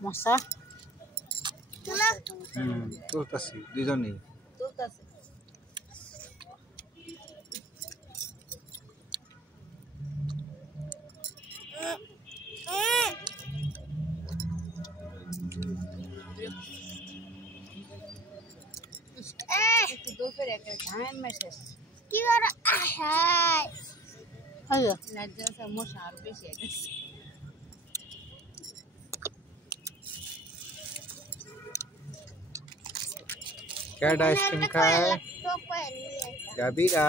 মশা তুলতাছি দুজনেই क्या आइसक्रीम खाए जाबीरा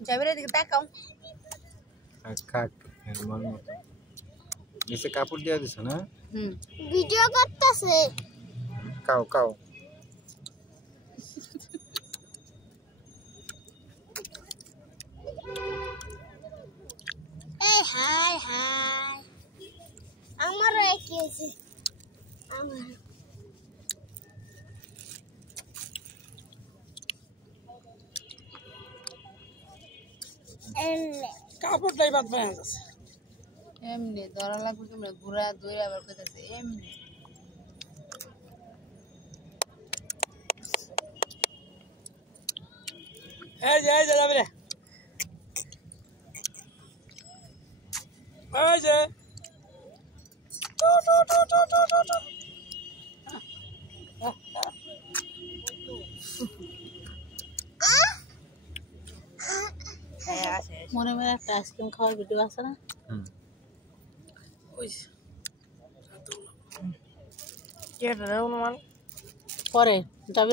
যাবিরা দিকে তাকাও খাক মন মতো নিচে কাপড় দিয়ে দিছ না ভিডিও করতেছে খাও খাও এই হাই হাই আমার কি হয়েছে আমার কাপড়টাই বাদ পায় আছে এমনি ধরা লাগবে তোমরা ঘুরা দইরা আবার কইতাছে এমনি এই যে যাবে রে এই যে মনে মনে একটা আইসক্রিম খাওয়ার ভিডিও আছে না পরে যাবি